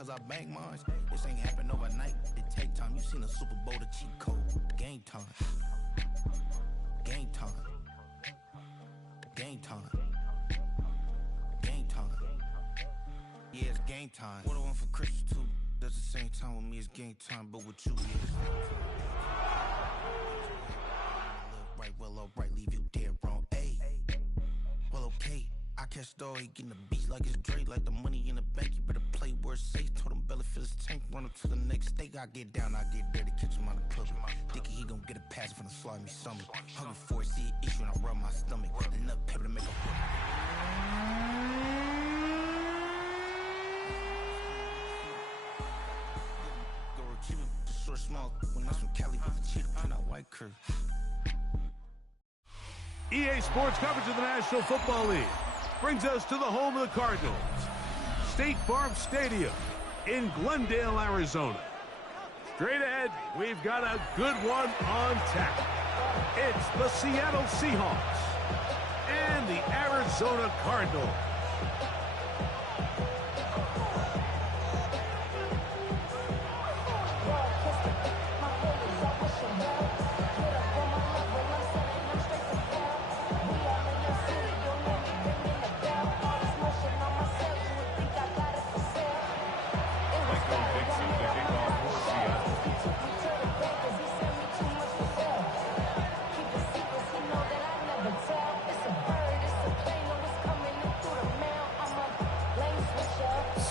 cause I bang mines. This ain't happen overnight. It take time. You seen a Super Bowl, the cheat code. Game time. Game time. Game time. Game time. Yeah, it's game time. What I want for Christmas too. Does the same time with me, it's game time, but with you, yeah. Right, well, alright, leave you dead wrong. Ayy, well, okay. I catch the dog, he getting the beats like it's Dre, like the money in the bank. You better play where it's safe. Told him belly fill his tank, run him to the next steak. I get down, I get dirty, catch him on the cook. Thinking he gon' get a pass from the slimy stomach. Hungry for it, see an issue, and I rub my stomach. Enough pepper to make a hook. Go retrieve it, the short small. When that's from Cali with the cheetah, pin out white curve. EA Sports coverage of the National Football League brings us to the home of the Cardinals, State Farm Stadium in Glendale, Arizona. Straight ahead, we've got a good one on tap. It's the Seattle Seahawks and the Arizona Cardinals.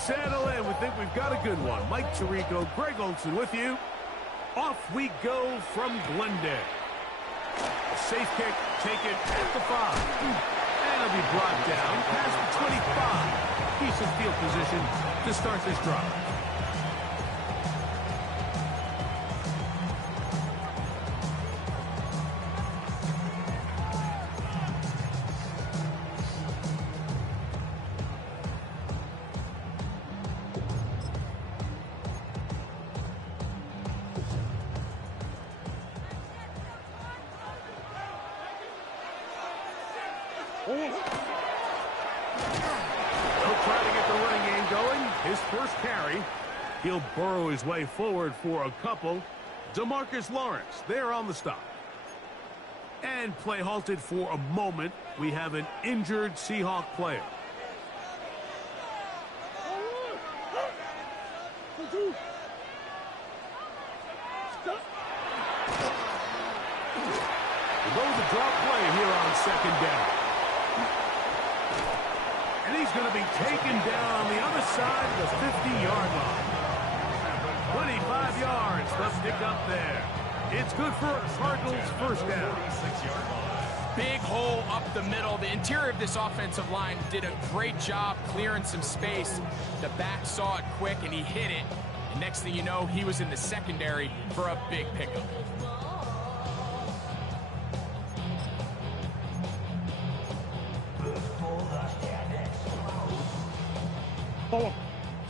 Settle in. We think we've got a good one. Mike Tirico, Greg Olson with you. Off we go from Glendale. Safe kick taken at the 5. And it'll be brought down past the 25. Decent field position to start this drive. They'll try to get the running game going. His first carry. He'll burrow his way forward for a couple. DeMarcus Lawrence there on the stop. And play halted for a moment. We have an injured Seahawk player. We'll go with the draw play here on second down. And he's going to be taken down on the other side of the 50-yard line. 25 yards, the stick up there. It's good for Cardinals first down. Big hole up the middle. The interior of this offensive line did a great job clearing some space. The back saw it quick, and he hit it. And next thing you know, he was in the secondary for a big pickup.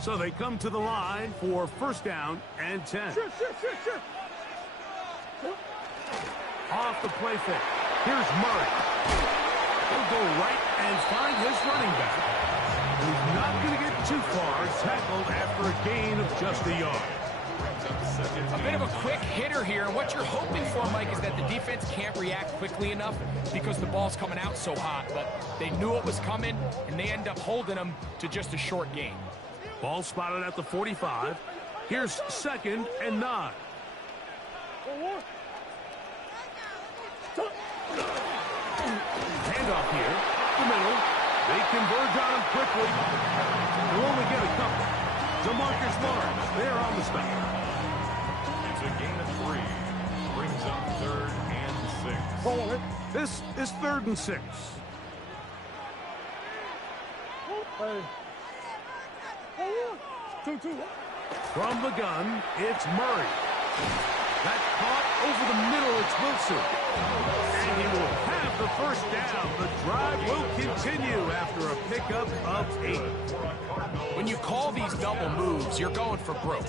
So they come to the line for first down and 10. Off the play fake. Here's Murray. He'll go right and find his running back. He's not going to get too far, tackled after a gain of just a yard. A bit of a quick hitter here, and what you're hoping for, Mike, is that the defense can't react quickly enough because the ball's coming out so hot, but they knew it was coming, and they end up holding them to just a short gain. Ball spotted at the 45. Here's second and 9. Handoff here, the middle. They converge on him quickly. They'll only get a couple. DeMarcus Lawrence, there on the stop. It's a gain of 3. Brings up 3rd and 6. This is 3rd and 6. From the gun, it's Murray. That caught over the middle, it's Wilson. And he will have the first down. The drive will continue after a pickup of 8. When you call these double moves, you're going for broke.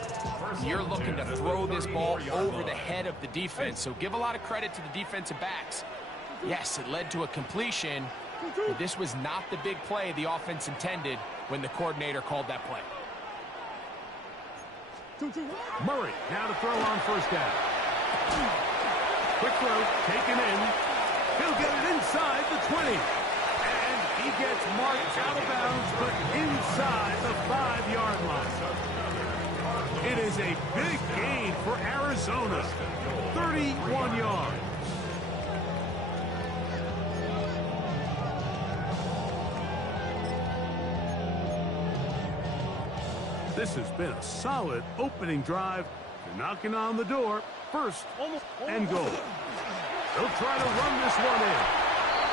You're looking to throw this ball over the head of the defense, so give a lot of credit to the defensive backs. Yes, it led to a completion, but this was not the big play the offense intended when the coordinator called that play. Murray now to throw on first down. Quick throw, taken in. He'll get it inside the 20. And he gets marked out of bounds, but inside the 5-yard line. It is a big gain for Arizona. 31 yards. This has been a solid opening drive. They're knocking on the door. First and goal. He'll try to run this one in.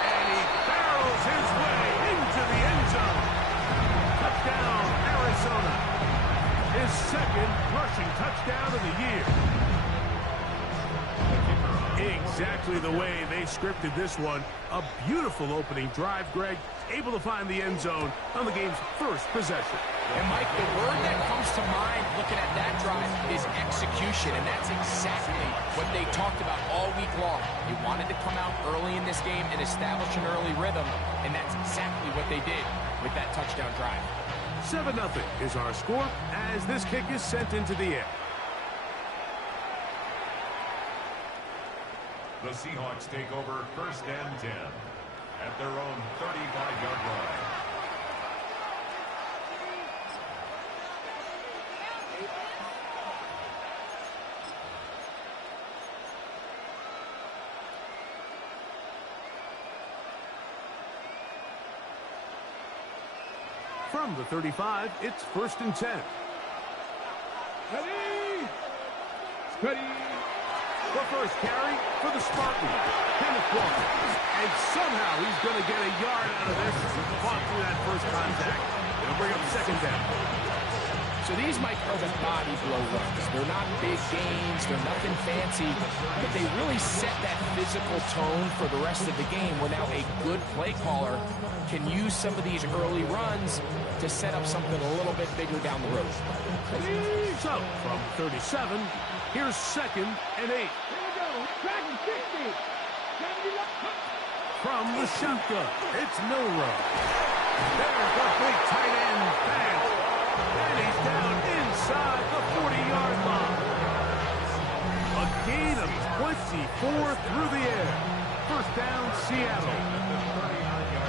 And he barrels his way into the end zone. Touchdown, Arizona. His second rushing touchdown of the year. Exactly the way they scripted this one. A beautiful opening drive, Greg. Able to find the end zone on the game's first possession. And, Mike, the word that comes to mind looking at that drive is execution, and that's exactly what they talked about all week long. They wanted to come out early in this game and establish an early rhythm, and that's exactly what they did with that touchdown drive. 7-0 is our score as this kick is sent into the air. The Seahawks take over first and 10 at their own 35-yard line. From the 35, it's first and 10. Ready? Steady. The first carry for the Spartans, Kenneth Walker. And somehow he's going to get a yard out of this. Fought through that first contact. It'll bring up second down. So these, Mike, are the body blow runs. They're not big gains. They're nothing fancy. But they really set that physical tone for the rest of the game where now a good play caller can use some of these early runs to set up something a little bit bigger down the road. So, from 37, here's second and 8. Here we go. Dragon 60. From the shotgun, it's Milrow. There's the big tight end pass. And he's down inside the 40-yard line. A gain of 24 through the air. First down, Seattle.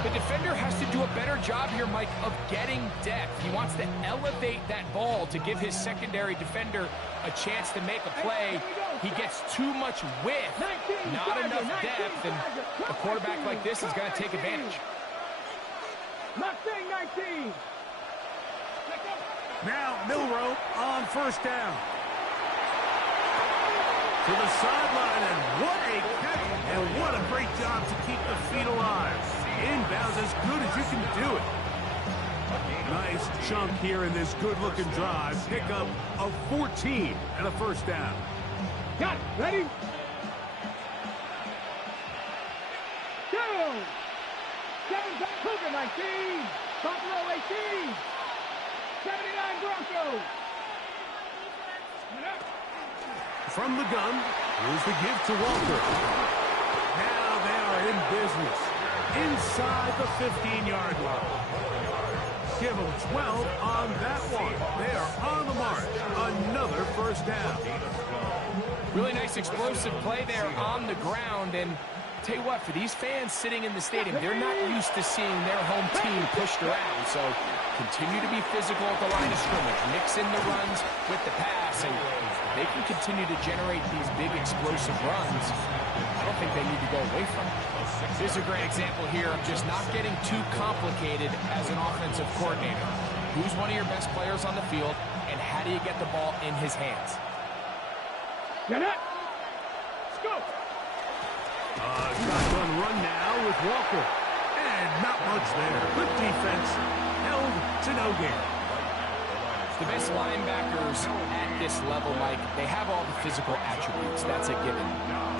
The defender has to do a better job here, Mike, of getting depth. He wants to elevate that ball to give his secondary defender a chance to make a play. He gets too much width, not enough depth, and a quarterback like this is going to take advantage. Mustang 19. Now Milrow on first down. To the sideline, and what a catch, and what a great job to keep the feet alive. Inbounds as good as you can do it. Nice chunk here in this good-looking drive. Pick up of 14 and a first down. Got it. Ready? Go! 7 Cougar 19. Buffalo 18. 79 Broncos. From the gun, here's the give to Walker. Now they are in business. Inside the 15-yard line. Give them 12 on that one. They are on the march. Another first down. Really nice explosive play there on the ground. And tell you what, for these fans sitting in the stadium, they're not used to seeing their home team pushed around. So continue to be physical at the line of scrimmage. Mix in the runs with the pass. And they can continue to generate these big explosive runs. I don't think they need to go away from it. Here's a great example here of just not getting too complicated as an offensive coordinator. Who's one of your best players on the field, and how do you get the ball in his hands? Get it. Let's go. Shotgun run now with Walker. And not much there. Good defense. Held to no gain. The best linebackers at this level, Mike, they have all the physical attributes. That's a given.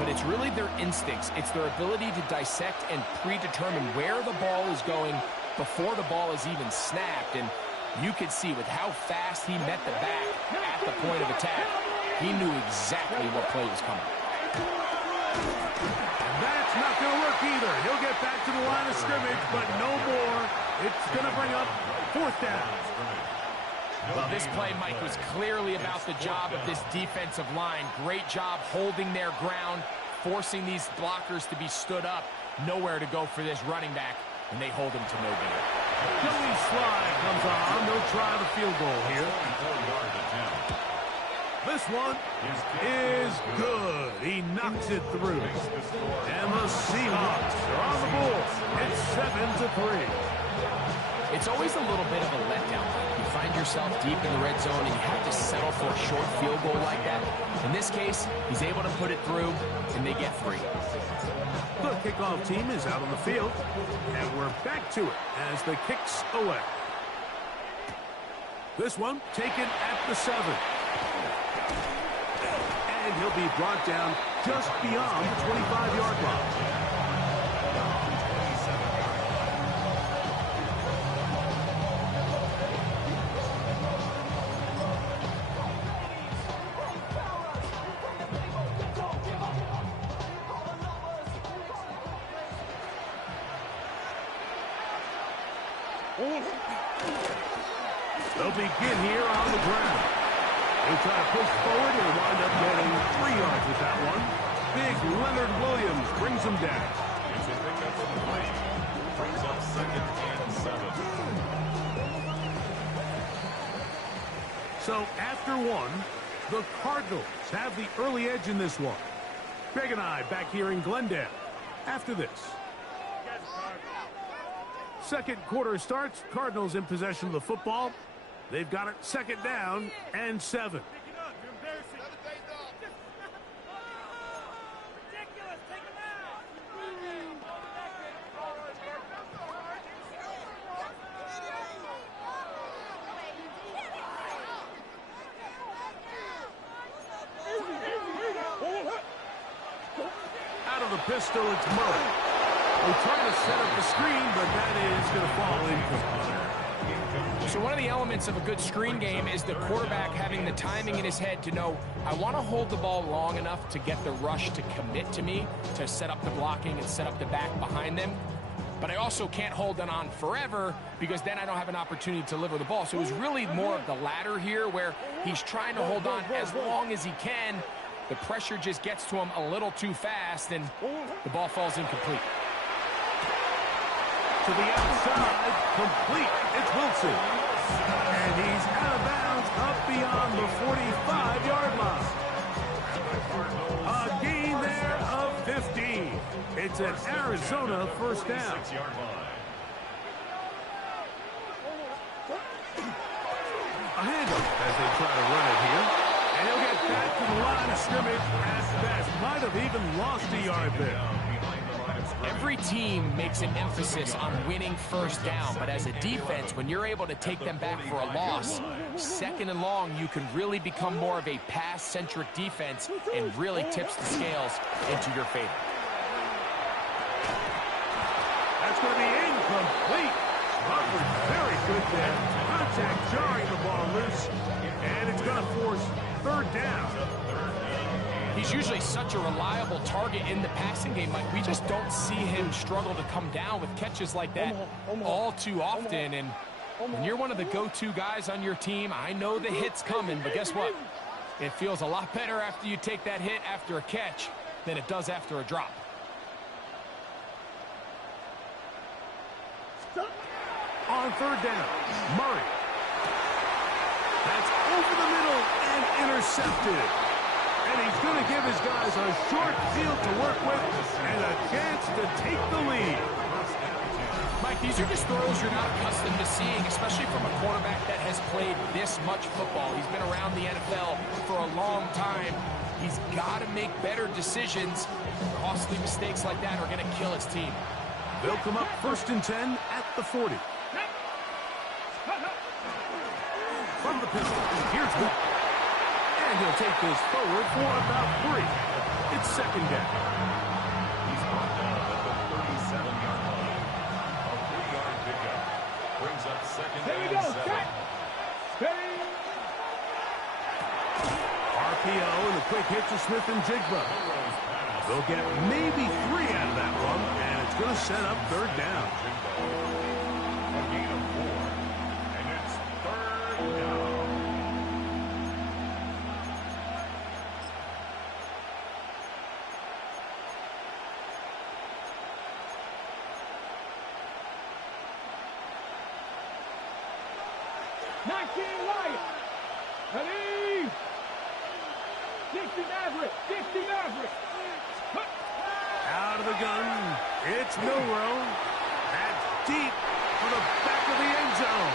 But it's really their instincts. It's their ability to dissect and predetermine where the ball is going before the ball is even snapped. And you could see with how fast he met the back at the point of attack, he knew exactly what play was coming. And that's not going to work either. He'll get back to the line of scrimmage, but no more. It's going to bring up fourth down. Well, this play, Mike, was clearly about the job of this defensive line. Great job holding their ground, forcing these blockers to be stood up. Nowhere to go for this running back, and they hold him to no gain. Joey Slide comes on. They'll try the field goal here. This one is good. He knocks it through. And the Seahawks are on the board. It's 7-3. It's always a little bit of a letdown. You find yourself deep in the red zone and you have to settle for a short field goal like that. In this case, he's able to put it through, and they get 3. The kickoff team is out on the field, and we're back to it as the kick's away. This one taken at the 7. And he'll be brought down just beyond the 25-yard line. They'll begin here on the ground. They try to push forward and wind up getting 3 yards with that one. Big Leonard Williams brings them down. It's a pickup of the play. Brings up 2nd and 7. So after 1, the Cardinals have the early edge in this one. Greg and I back here in Glendale after this. Second quarter starts. Cardinals in possession of the football. They've got it 2nd down and 7. Out of the pistol, it's Murray. They try to set up the screen, but that is going to fall incomplete. So one of the elements of a good screen game is the quarterback having the timing in his head to know, I want to hold the ball long enough to get the rush to commit to me, to set up the blocking and set up the back behind them. But I also can't hold them on forever because then I don't have an opportunity to deliver the ball. So it was really more of the latter here where he's trying to hold on as long as he can. The pressure just gets to him a little too fast, and the ball falls incomplete. To the outside, complete. It's Wilson. And he's out of bounds up beyond the 45-yard line. A gain there of 15. It's an Arizona first down. 6-yard line. A handoff as they try to run it here. And he'll get back to the line of scrimmage at best. Might have even lost a yard there. Every team makes an emphasis on winning first down, but as a defense, when you're able to take them back for a loss, 2nd and long, you can really become more of a pass-centric defense and really tips the scales into your favor. That's going to be incomplete. Crawford very good there. Contact jarring the ball loose, and it's going to force 3rd down. He's usually such a reliable target in the passing game. Like, we just don't see him struggle to come down with catches like that all too often. And when you're one of the go-to guys on your team, I know the hit's coming, but guess what? It feels a lot better after you take that hit after a catch than it does after a drop. On 3rd down, Murray. That's over the middle and intercepted. And he's going to give his guys a short field to work with and a chance to take the lead. Mike, these are just throws you're not accustomed to seeing, especially from a quarterback that has played this much football. He's been around the NFL for a long time. He's got to make better decisions. Costly mistakes like that are going to kill his team. They'll come up 1st and 10 at the 40. From the pistol, here's one. And he'll take this forward for about 3. It's 2nd down. He's brought down at the 37-yard line. A 3-yard pickup. Brings up 2nd and 7. RPO and a quick hit to Smith and Jigba. They'll get maybe 3 out of that one, and it's going to set up 3rd down. A gain of 4. And it's 3rd down. 19 Wyatt. Ready? 60 Maverick. 60 Maverick. Out of the gun. It's Milrow. That's deep for the back of the end zone.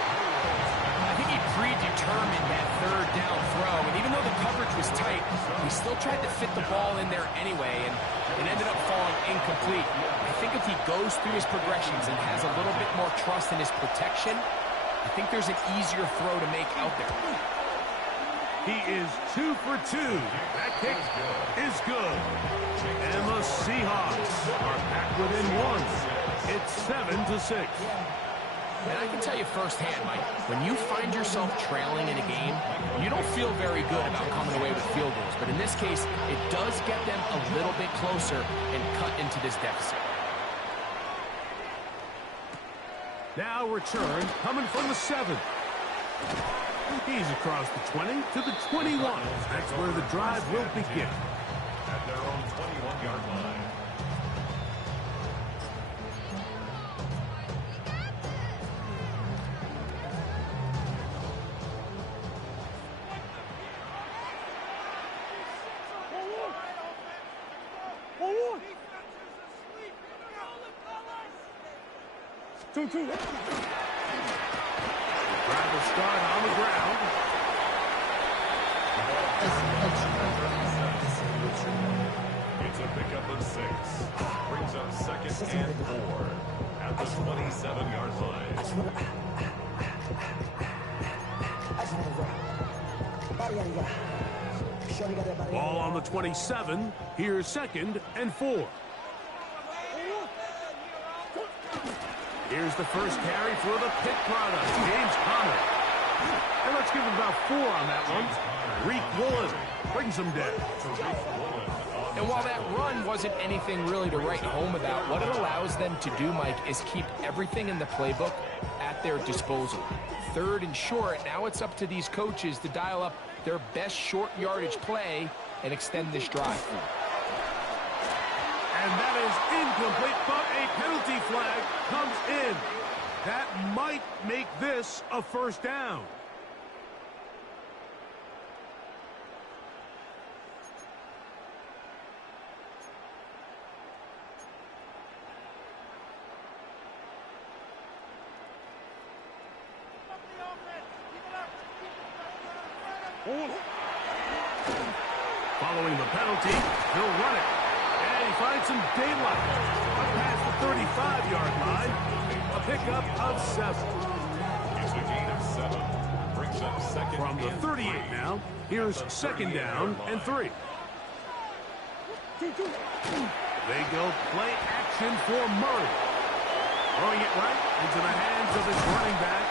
I think he predetermined that third down throw, and even though the coverage was tight, he still tried to fit the ball in there anyway, and it ended up falling incomplete. I think if he goes through his progressions and has a little bit more trust in his protection, I think there's an easier throw to make out there. He is 2 for 2. That kick is good. And the Seahawks are back within 1. It's 7-6. And I can tell you firsthand, Mike, when you find yourself trailing in a game, you don't feel very good about coming away with field goals. But in this case, it does get them a little bit closer and cut into this deficit. Now return coming from the 7. He's across the 20 to the 21. That's where the drive will begin. At their own 21-yard line. The drive will start on the ground. It's a pickup of 6. Brings up 2nd and 4 at the 27-yard line. Ball on the 27. Here's 2nd and 4. Here's the first carry for the Pitt product, James Conner. And let's give him about 4 on that one. Reek Woolen brings him down. And while that run wasn't anything really to write home about, what it allows them to do, Mike, is keep everything in the playbook at their disposal. 3rd and short, now it's up to these coaches to dial up their best short yardage play and extend this drive. And that is incomplete, but a penalty flag comes in. That might make this a first down. Following the penalty, he'll run it. And he finds some daylight. Past the 35-yard line. A pickup of 7. It's a gain of 7. Brings up 2nd From the and 38 3. now, here's 2nd down and 3. They go play action for Murray. Throwing it right into the hands of his running back.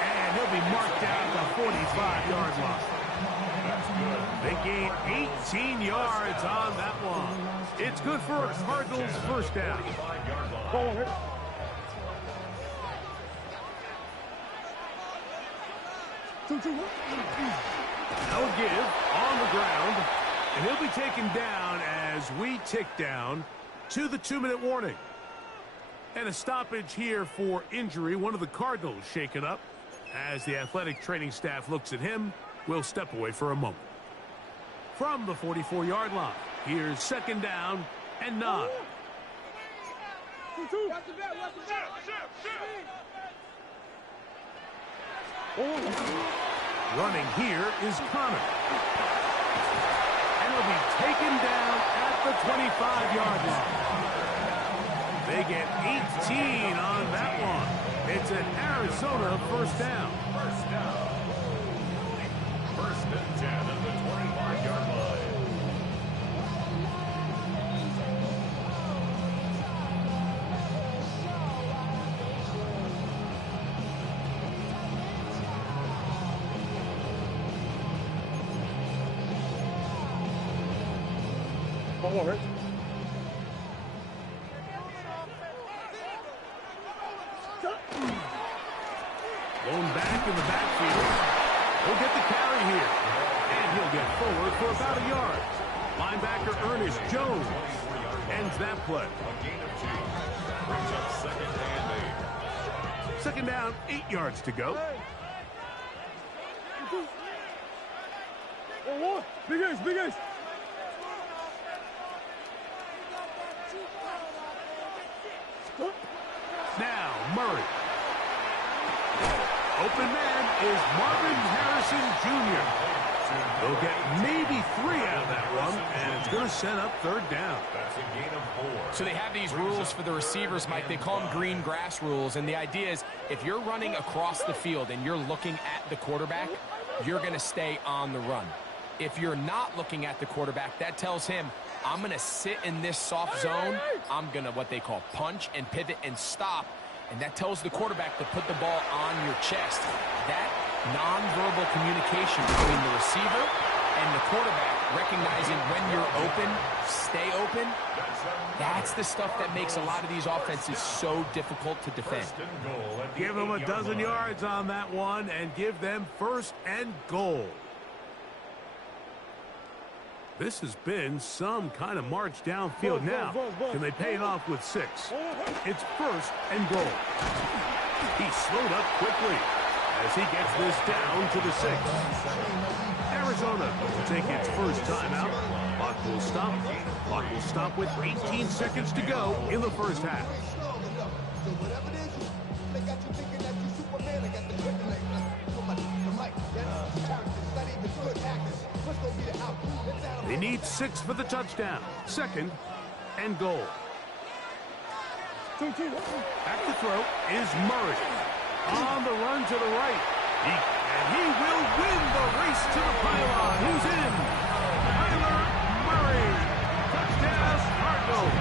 And he'll be marked down at the 45-yard line. They gain 18 yards on that one. It's good for a Cardinals first down. No give on the ground. And he'll be taken down as we tick down to the 2-minute warning. And a stoppage here for injury. One of the Cardinals shaken up. As the athletic training staff looks at him, we'll step away for a moment. From the 44-yard line, here's 2nd down and 9. Running here is Conner. And he'll be taken down at the 25-yard line. They get 18 on that one. It's an Arizona first down. First and 10 at the 25-yard line. Blown back in the backfield. He'll get the carry here. And he'll get forward for about a yard. Linebacker Ernest Jones ends that play. A gain of 2. Brings up 2nd and 8. 2nd down, 8 yards to go. Big Ace, Big Ace. Now, Murray. Open man is Marvin Harrison Jr. They'll get maybe 3 out of that one, and it's going to set up third down. That's a gain of 4. So they have these rules for the receivers, Mike. They call them green grass rules, and the idea is if you're running across the field and you're looking at the quarterback, you're going to stay on the run. If you're not looking at the quarterback, that tells him, I'm going to sit in this soft zone. I'm going to what they call punch and pivot and stop. And that tells the quarterback to put the ball on your chest. That nonverbal communication between the receiver and the quarterback, recognizing when you're open, stay open, that's the stuff that makes a lot of these offenses so difficult to defend. Give them a dozen yards on that one and give them 1st and goal. This has been some kind of march downfield now. Can they pay it off with 6? It's 1st and goal. He slowed up quickly as he gets this down to the 6. Arizona will take its first timeout. Clock will stop. Clock will stop with 18 seconds to go in the first half. They need 6 for the touchdown. 2nd and goal. Back to throw is Murray. On the run to the right. And he will win the race to the pylon. Who's in? Kyler Murray. Touchdown, Cardinals.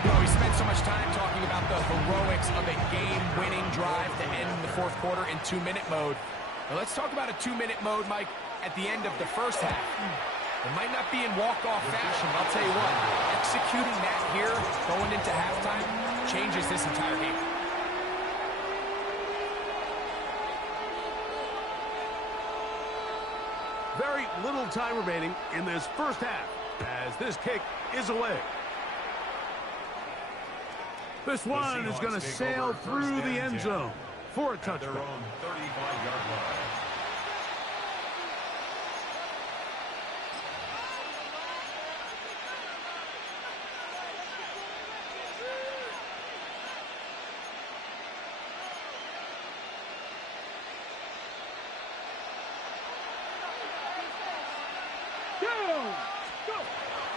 You know, we spent so much time talking about the heroics of a game-winning drive to end the 4th quarter in 2-minute mode. Now let's talk about a 2-minute mode, Mike, at the end of the first half. It might not be in walk-off fashion, but I'll tell you what, executing that here, going into halftime, changes this entire game. Very little time remaining in this first half as this kick is away. This one is going to sail through the end zone for a touchdown. 35-yard line.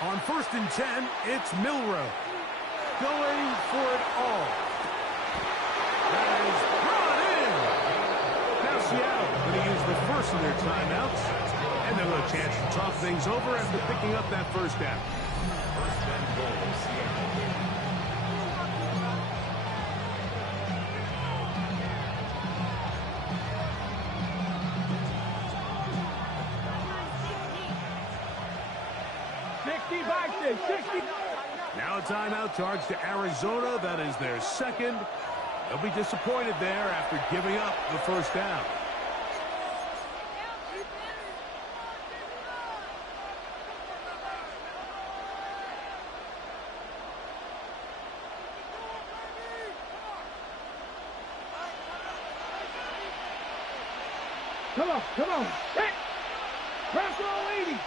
On 1st and 10, it's Milrow going for it all. That is brought in. Now Seattle going to use the first of their timeouts, and they'll have a chance to talk things over after picking up that first down. 1st and goal, Seattle. Now a timeout charged to Arizona. That is their 2nd. They'll be disappointed there after giving up the first down. Come on. Hit. Press all 80.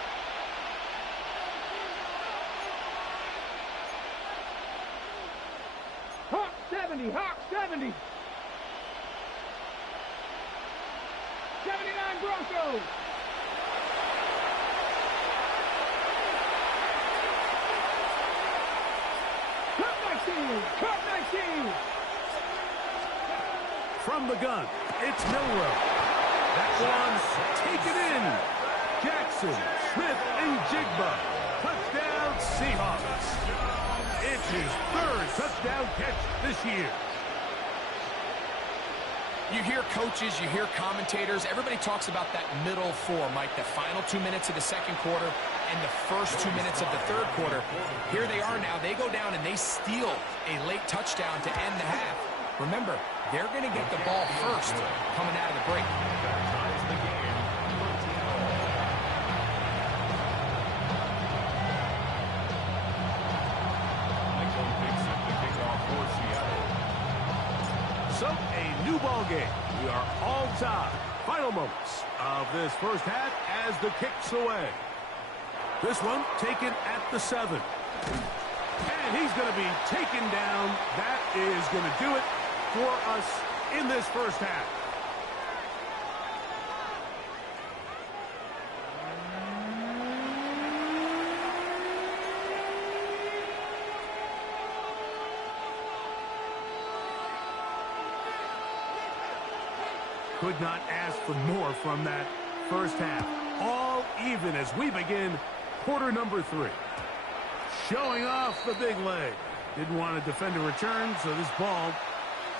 Hawk 70, Hawk 70. 79 Broncos. Cut 19. From the gun, it's Milrow. That one taken in. Jackson, Smith, and Jigba. Touchdown, Seahawks. It's his 3rd touchdown catch this year. You hear coaches, you hear commentators, everybody talks about that middle 4, Mike, the final 2 minutes of the 2nd quarter and the first 2 minutes of the 3rd quarter. Here they are now. They go down and they steal a late touchdown to end the half. Remember, they're going to get the ball first coming out of the break. That ties the game. 13-all. Michael picks up the kickoff for Seattle. So, a new ball game. We are all tied. Final moments of this first half as the kick's away. This one taken at the 7. And he's going to be taken down. That is going to do it for us in this first half. Could not ask for more from that first half. All even as we begin quarter number 3. Showing off the big leg. Didn't want to defend a return, so this ball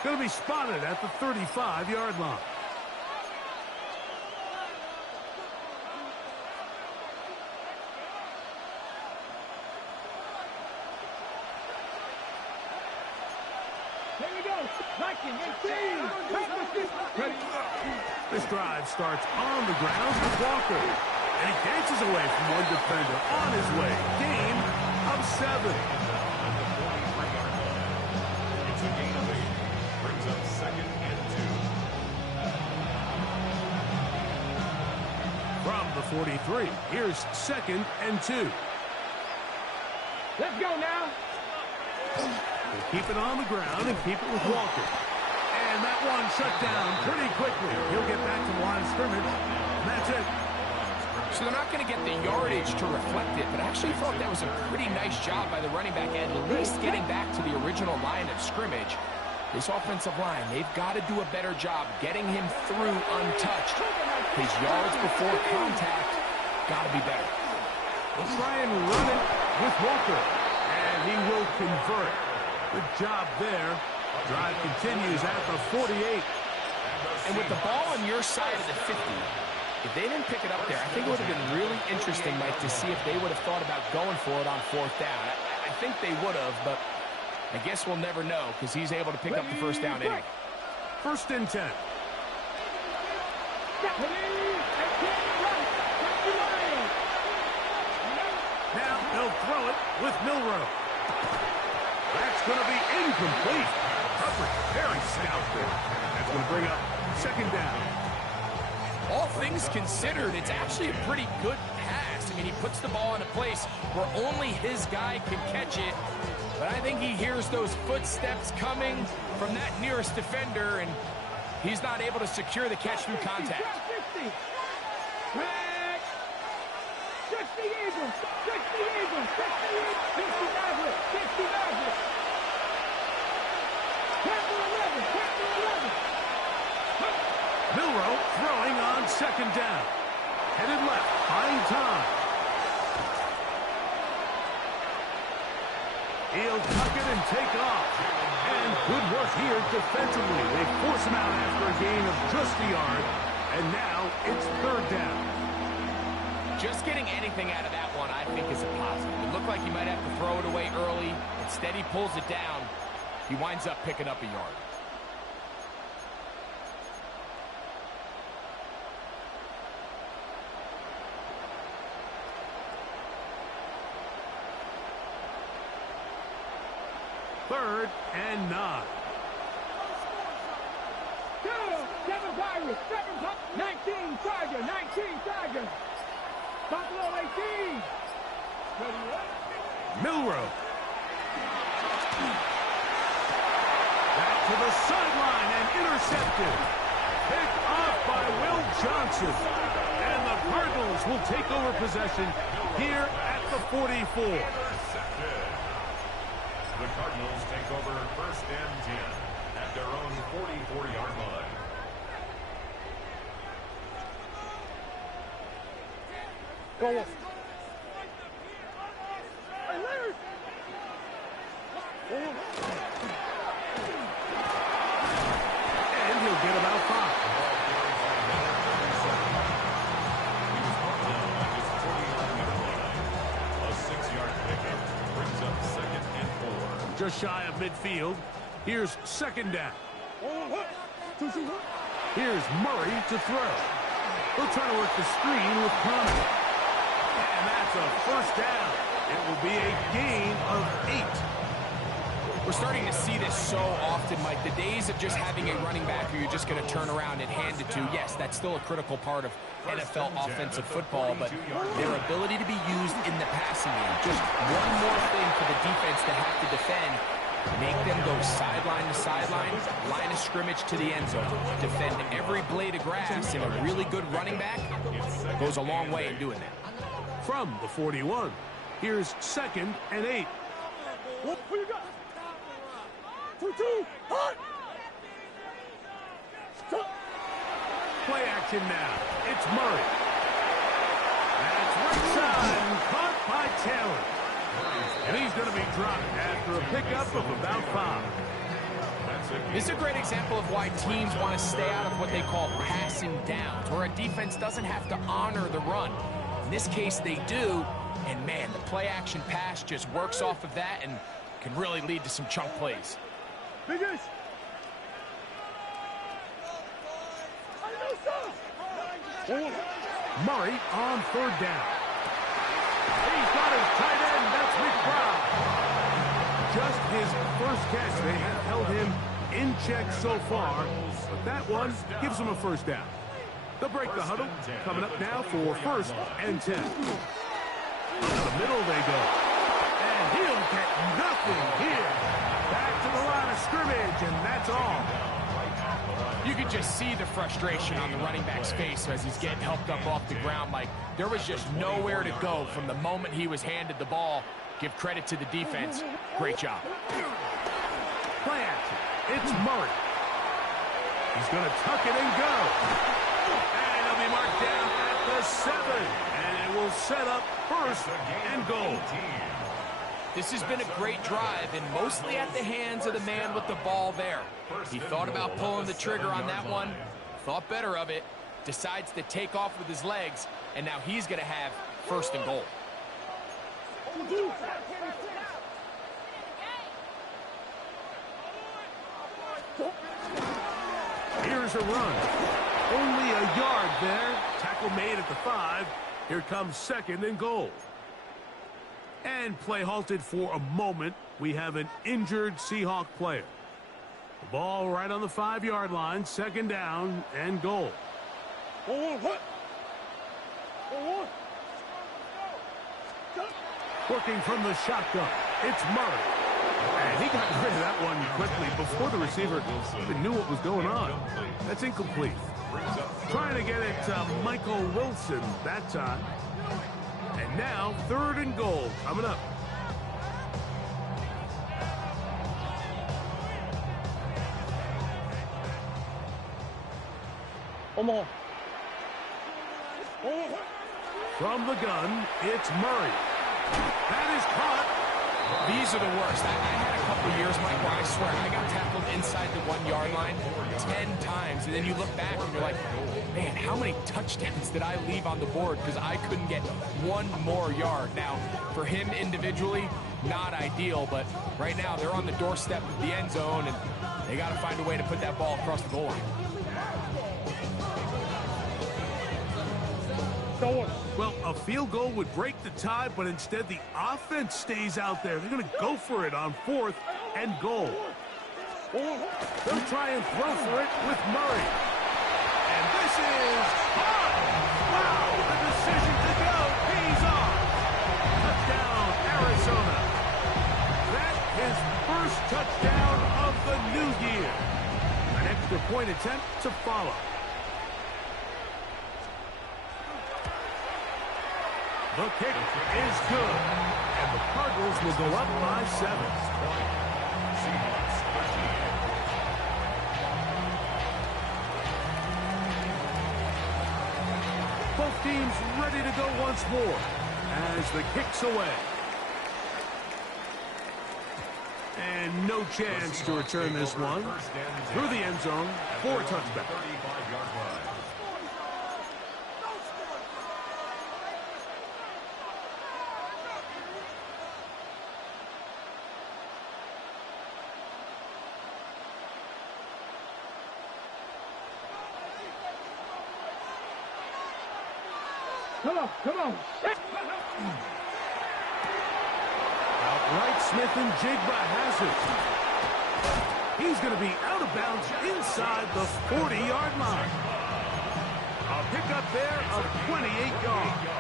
going to be spotted at the 35-yard line. Here we go. 19, 18. This drive starts on the ground with Walker. And he dances away from one defender on his way. Gain of 7. It's a gain of 8. Brings up 2nd and 2. From the 43, here's 2nd and 2. Let's go now. They keep it on the ground and keep it with Walker. And that one shut down pretty quickly. He'll get back to the line of scrimmage. And that's it. So they're not going to get the yardage to reflect it, but I actually thought that was a pretty nice job by the running back at least getting back to the original line of scrimmage. This offensive line, they've got to do a better job getting him through untouched. His yards before contact got to be better. We'll try and run it with Walker. And he will convert. Good job there. Drive continues at the 48. And with the ball on your side of the 50, if they didn't pick it up there, I think it would have been really interesting, Mike, to see if they would have thought about going for it on 4th down. I think they would have, but I guess we'll never know because he's able to pick up the first down anyway. 1st and 10. Now they'll throw it with Milroe. That's going to be incomplete. Coverage very stout there. That's going to bring up 2nd down. All things considered, it's actually a pretty good pass. I mean, he puts the ball in a place where only his guy can catch it. But I think he hears those footsteps coming from that nearest defender, and he's not able to secure the catch through contact. 60 Eagles, 60 Eagles, 60 Eagles, 60 Milroe throwing on 2nd down. Headed left, buying time. He'll tuck it and take off. And good work here defensively. They force him out after a gain of just a yard. And now it's 3rd down. Just getting anything out of that one, I think, is a positive. It looked like he might have to throw it away early. Instead, he pulls it down. He winds up picking up a yard. Third and 9. 7 Pirates, 19 Tiger, 19 Tiger. Buffalo 18. Milroe. Back to the sideline and intercepted. Picked off by Will Johnson. And the Cardinals will take over possession here at the 44. The Cardinals take over 1st and 10 at their own 44-yard line. Go on. And he'll get about 5. He was brought down at his 40-yard line. A 6-yard pickup brings up 2nd and 4. Just shy of midfield. Here's 2nd down. Here's Murray to throw. He'll try to work the screen with Connor. And that's a 1st down. It will be a gain of 8. We're starting to see this so often, Mike. The days of just having a running back who you're just going to turn around and hand it to, yes, that's still a critical part of NFL offensive football, but their ability to be used in the passing game, just one more thing for the defense to have to defend, make them go sideline to sideline, line of scrimmage to the end zone. Defend every blade of grass, and a really good running back goes a long way in doing that. From the 41, here's 2nd and 8. What you got? 2-2, hot! Play action now. It's Murray. That's right side and caught by Taylor. And he's going to be dropped after a pickup of about 5. This is a great example of why teams want to stay out of what they call passing downs, where a defense doesn't have to honor the run. In this case, they do, and man, the play-action pass just works off of that and can really lead to some chunk plays. Biggest! Murray on 3rd down. He's got his tight end. That's McBride. Just his first catch. They have held him in check so far, but that one gives him a 1st down. They'll break the huddle. Coming up now for 1st and 10. Into the middle they go. And he'll get nothing here. Back to the line of scrimmage, and that's all. You could just see the frustration on the running back's face as he's getting helped up off the ground. Like, there was just nowhere to go from the moment he was handed the ball. Give credit to the defense. Great job. Play action. It's Murray. He's going to tuck it and go. And he'll be marked down at the 7. And it will set up 1st and goal. This has been a great drive, and mostly at the hands of the man with the ball there. He thought about pulling the trigger on that one, thought better of it, decides to take off with his legs, and now he's going to have 1st and goal. Here's a run. Only a yard there. Tackle made at the 5. Here comes 2nd and goal. And play halted for a moment. We have an injured Seahawk player. The ball right on the 5-yard line. 2nd down and goal. Working from the shotgun. It's Murray. And he got rid of that one quickly before the receiver even knew what was going on. That's incomplete. Trying to get it to Michael Wilson that time. And now 3rd and goal coming up. From the gun, it's Murray. That is caught. These are the worst. I had a couple years, Mike, where I swear I got tackled inside the 1-yard line 10 times, and then you look back and you're like, man, how many touchdowns did I leave on the board because I couldn't get one more yard? Now, for him individually, not ideal, but right now they're on the doorstep of the end zone, and they got to find a way to put that ball across the goal line. Well, a field goal would break the tie, but instead the offense stays out there. They're going to go for it on 4th and goal. They'll try and throw for it with Murray. And this is hot. Wow, the decision to go pays off. Touchdown, Arizona. That's his first touchdown of the new year. An extra point attempt to follow. The kick is good, and the Cardinals will go up by 7. Both teams ready to go once more as the kick's away. And no chance to return this one through the end zone for a touchback. Come on. Out Wright, Smith, and Jigba has it. He's going to be out of bounds inside the 40-yard line. A pickup there of 28 yards.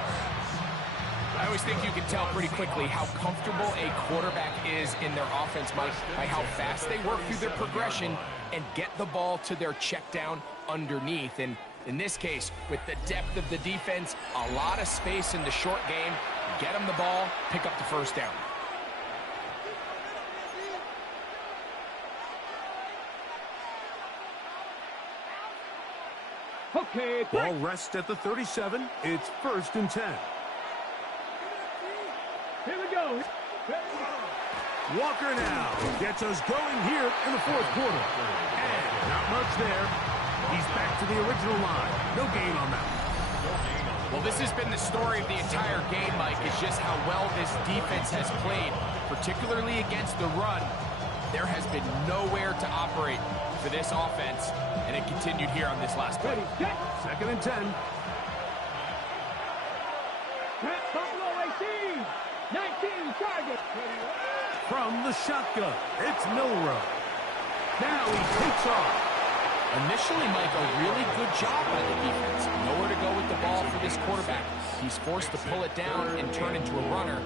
I always think you can tell pretty quickly how comfortable a quarterback is in their offense, Mike, by how fast they work through their progression and get the ball to their check down underneath. And in this case, with the depth of the defense, a lot of space in the short game, get them the ball, pick up the first down. Okay, ball rests at the 37. It's 1st and 10. Here we go. Walker now gets us going here in the 4th quarter. And not much there. He's back to the original line. No gain on that. Well, this has been the story of the entire game, Mike, is just how well this defense has played, particularly against the run. There has been nowhere to operate for this offense, and it continued here on this last play. 2nd and 10. Buffalo 18. 19 target. From the shotgun, it's Milrow. Now he takes off. Initially, Mike, a really good job by the defense. Nowhere to go with the ball for this quarterback. He's forced to pull it down and turn into a runner.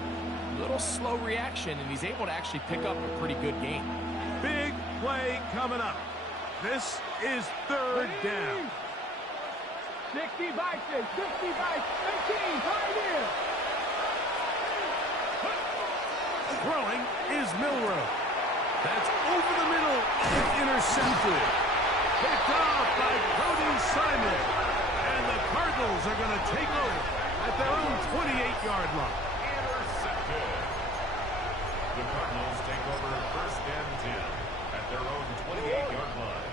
Little slow reaction, and he's able to actually pick up a pretty good game. Big play coming up. This is 3rd down. 60 by 6, 60 by 18, Pioneer. Throwing is Milrow. That's over the middle and intercepted. Picked off by Cody Simon. And the Cardinals are going to take over at their own 28-yard line. Intercepted. The Cardinals take over 1st and 10 at their own 28-yard line.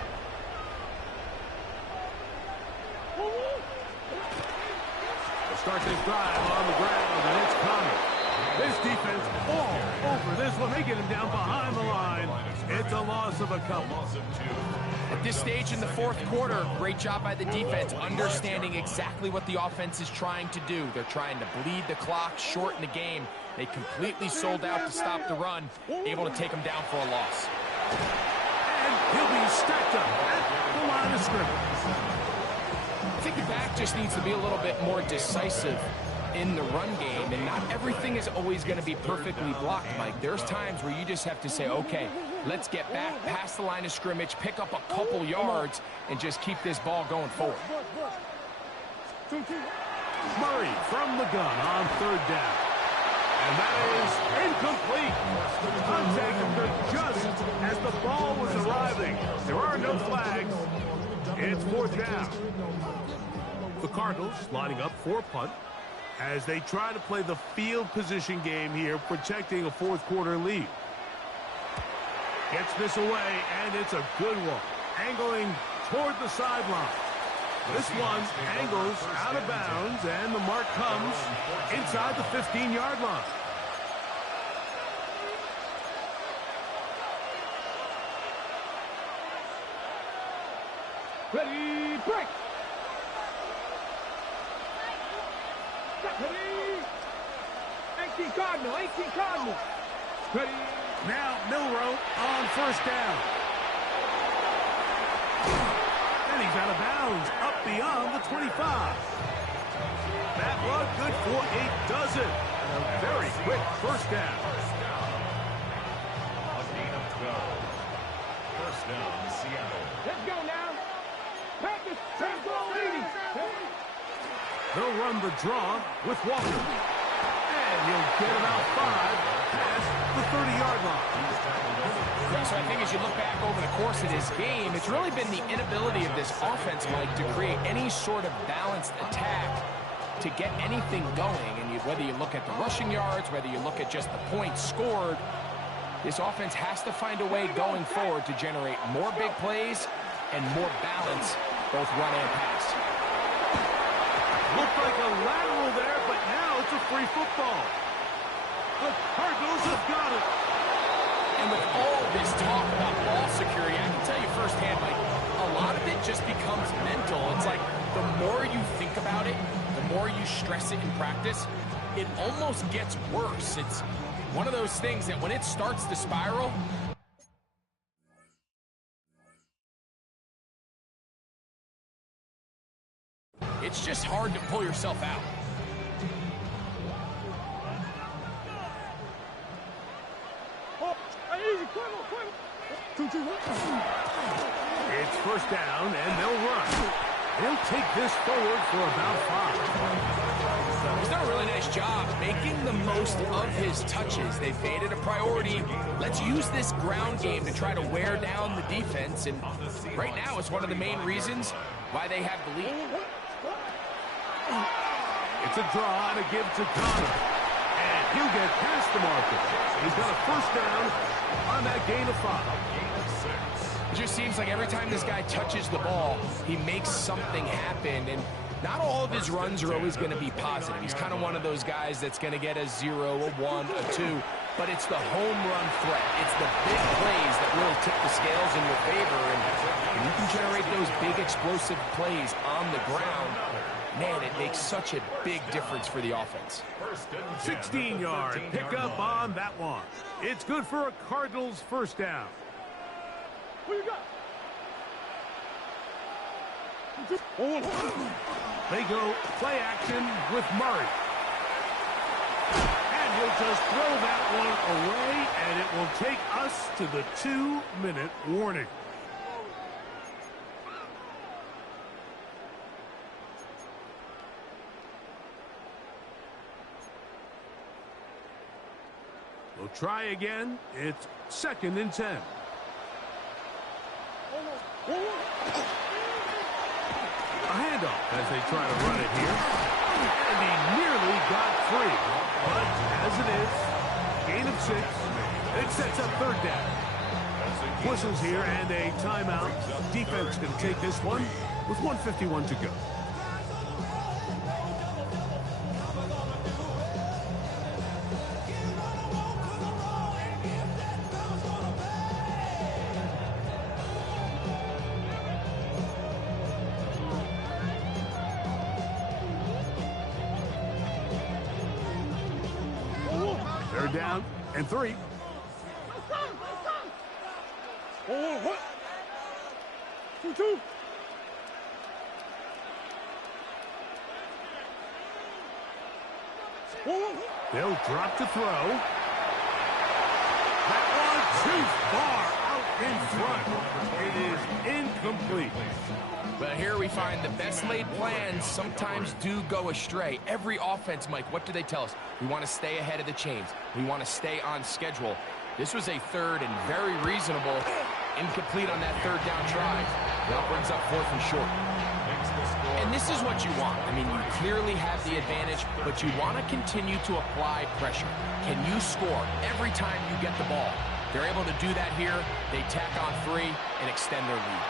They'll start this drive on the ground, and it's coming. This defense all over this one. They get him down behind the line. It's a loss of a couple. At this stage in the 4th quarter, great job by the defense, understanding exactly what the offense is trying to do. They're trying to bleed the clock, shorten the game. They completely sold out to stop the run, able to take them down for a loss. And he'll be stacked up at the line of scrimmage. I think the back just needs to be a little bit more decisive in the run game, and not everything is always going to be perfectly blocked, Mike. There's times where you just have to say, okay, let's get back past the line of scrimmage, pick up a couple yards, and just keep this ball going forward. Murray from the gun on 3rd down. And that is incomplete. Contact occurred just as the ball was arriving. There are no flags. It's 4th down. The Cardinals lining up for a punt as they try to play the field position game here, protecting a 4th quarter lead. Gets this away, and it's a good one. Angling toward the sideline. This one angles out of bounds, and the mark comes inside the 15-yard line. Ready, break. Ready. 18 Cardinal, 18 Cardinal. Ready. Now Milrow on 1st down. And he's out of bounds, up beyond the 25. That one good for a dozen. And a very quick 1st down. A gain of 12. 1st down, Seattle. Let's go now. Practice, Buffalo 80. They'll run the draw with Walker. And he'll get about 5 past the 30-yard line. Yeah, so I think as you look back over the course of this game, it's really been the inability of this offense, Mike, to create any sort of balanced attack to get anything going. And whether you look at the rushing yards, whether you look at just the points scored, this offense has to find a way going forward to generate more big plays and more balance, both run and pass. Looked like a lateral there, but now it's a free football. The Cardinals have got it. And with all this talk about ball security, I can tell you firsthand, Mike, a lot of it just becomes mental. It's like the more you think about it, the more you stress it in practice, it almost gets worse. It's One of those things that when it starts to spiral, it's just hard to pull yourself out. It's first down, and they'll run. He'll take this forward for about 5. He's done a really nice job making the most of his touches. They've made it a priority. Let's use this ground game to try to wear down the defense, and right now it's one of the main reasons why they have the lead. It's a draw to give to Connor, and he'll get past the marker. He's got a first down on that gain of 5. It just seems like every time this guy touches the ball, he makes something happen, and not all of his runs are always going to be positive. He's kind of one of those guys that's going to get a 0, a 1, a 2, but it's the home run threat. It's the big plays that really tip the scales in your favor, and when you can generate those big explosive plays on the ground, man, it makes such a big difference for the offense. 16-yard pickup on that one. It's good for a Cardinals first down. Who you got? They go play action with Murray. And he'll just throw that one away, and it will take us to the 2-minute warning. We'll try again. It's 2nd and 10. A handoff as they try to run it here. And he nearly got free. But as it is, gain of 6. It sets up 3rd down. Whistles here and a timeout. Defense can take this one with 1:51 to go. Down and 3. What? 2-2. They'll drop to throw. That one too far out in front. It is incomplete. But here we find the best laid plans sometimes do go astray. Every offense, Mike, what do they tell us? We want to stay ahead of the chains. We want to stay on schedule. This was a 3rd and very reasonable. Incomplete on that 3rd down try. That brings up 4th and short. And this is what you want. I mean, you clearly have the advantage, but you want to continue to apply pressure. Can you score every time you get the ball? They're able to do that here. They tack on 3 and extend their lead.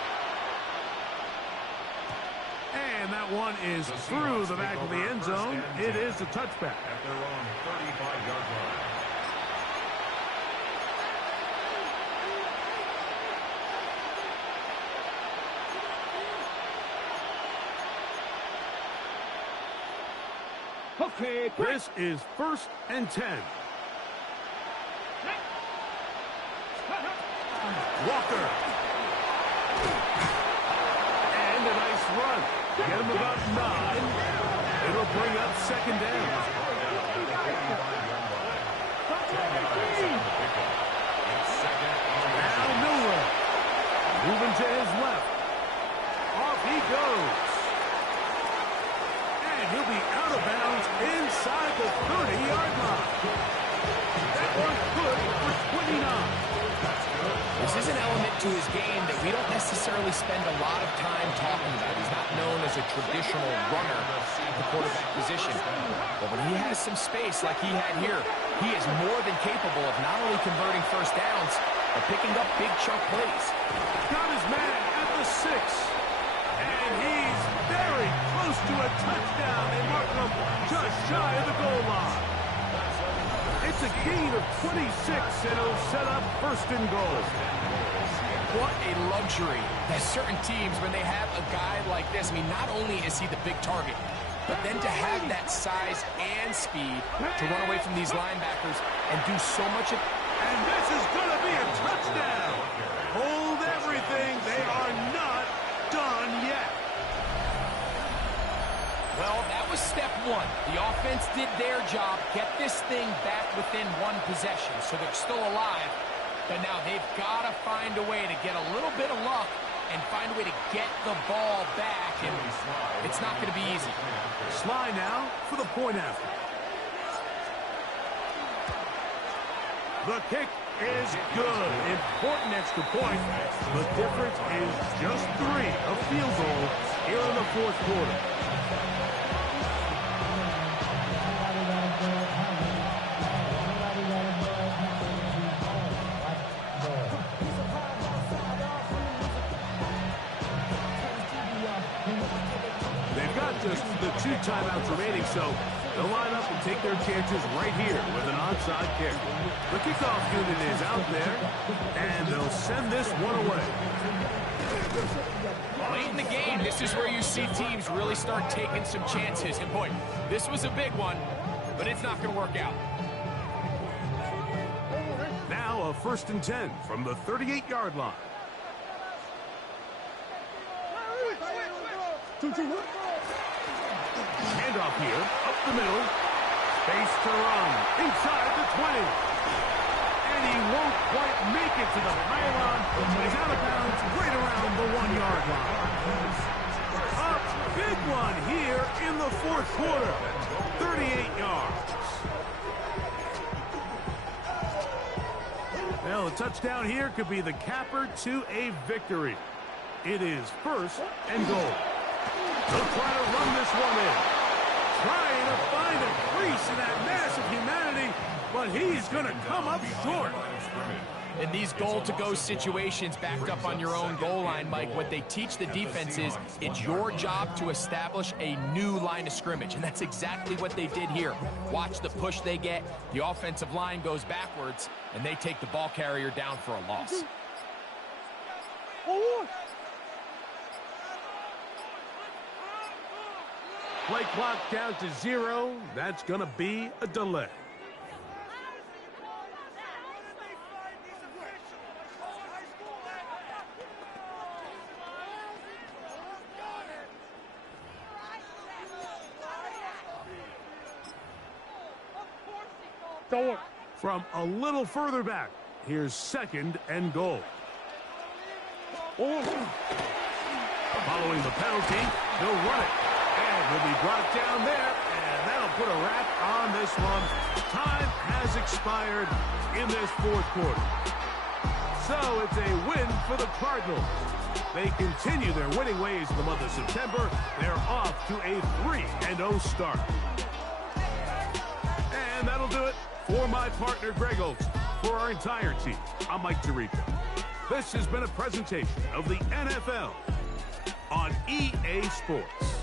And that one is through the back of the end zone. It is a touchback. At their own 35-yard line. Okay, This is 1st and 10. Walker. And a nice run. Get him about 9. It'll bring up 2nd down. Now Miller. Moving to his left. Off he goes. And he'll be out of bounds inside the 30-yard line. That one's good for 29. This is an element to his game that we don't necessarily spend a lot of time talking about. He's not known as a traditional runner at the quarterback position. But when he has some space like he had here, he is more than capable of not only converting first downs, but picking up big chunk plays. Got his man at the 6. And he's very close to a touchdown. They mark him just shy of the goal line. It's a gain of 26, and it'll set up 1st and goal. What a luxury that certain teams, when they have a guy like this, I mean, not only is he the big target, but then to have that size and speed to run away from these linebackers and do so much of... And this is going to be a touchdown. Hold everything. They are not done yet. Well, that was step one. The offense did their job, get this thing back within one possession, so they're still alive. But now they've got to find a way to get a little bit of luck and find a way to get the ball back, and it's not going to be easy. Sly now for the point after. The kick is good. Important extra point. The difference is just 3, a field goal here in the fourth quarter. They've got just the 2 timeouts remaining, so they'll line up and take their chances right here with an onside kick. The kickoff unit is out there, and they'll send this one away. Late in the game, this is where you see teams really start taking some chances. And boy, this was a big one, but it's not going to work out. Now a 1st and 10 from the 38-yard line. Handoff here, up the middle. Space to run, inside the 20. And he won't quite make it to the pylon. He's out of bounds right around the 1-yard line. A big one here in the fourth quarter. 38 yards. Well, a touchdown here could be the capper to a victory. It is 1st and goal. They'll try to run this one in. Trying to find a crease in that mass of humanity, but he's going to come up short. In these goal-to-go situations backed up on your own goal line, Mike, what they teach the defense is it's your job to establish a new line of scrimmage, and that's exactly what they did here. Watch the push they get. The offensive line goes backwards, and they take the ball carrier down for a loss. Play clock down to 0. That's going to be a delay. From a little further back, here's 2nd and goal. Following the penalty, they'll run it. And he'll be brought down there, and that'll put a wrap on this one. Time has expired in this fourth quarter. So it's a win for the Cardinals. They continue their winning ways in the month of September. They're off to a 3-0 start. And that'll do it for my partner, Greg Olson. For our entire team, I'm Mike Tirico. This has been a presentation of the NFL on EA Sports.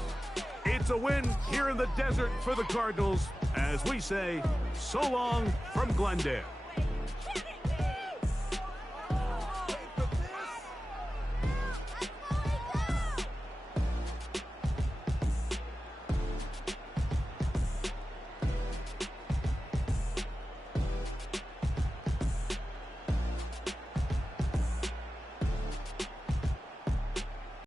It's a win here in the desert for the Cardinals as we say so long from Glendale.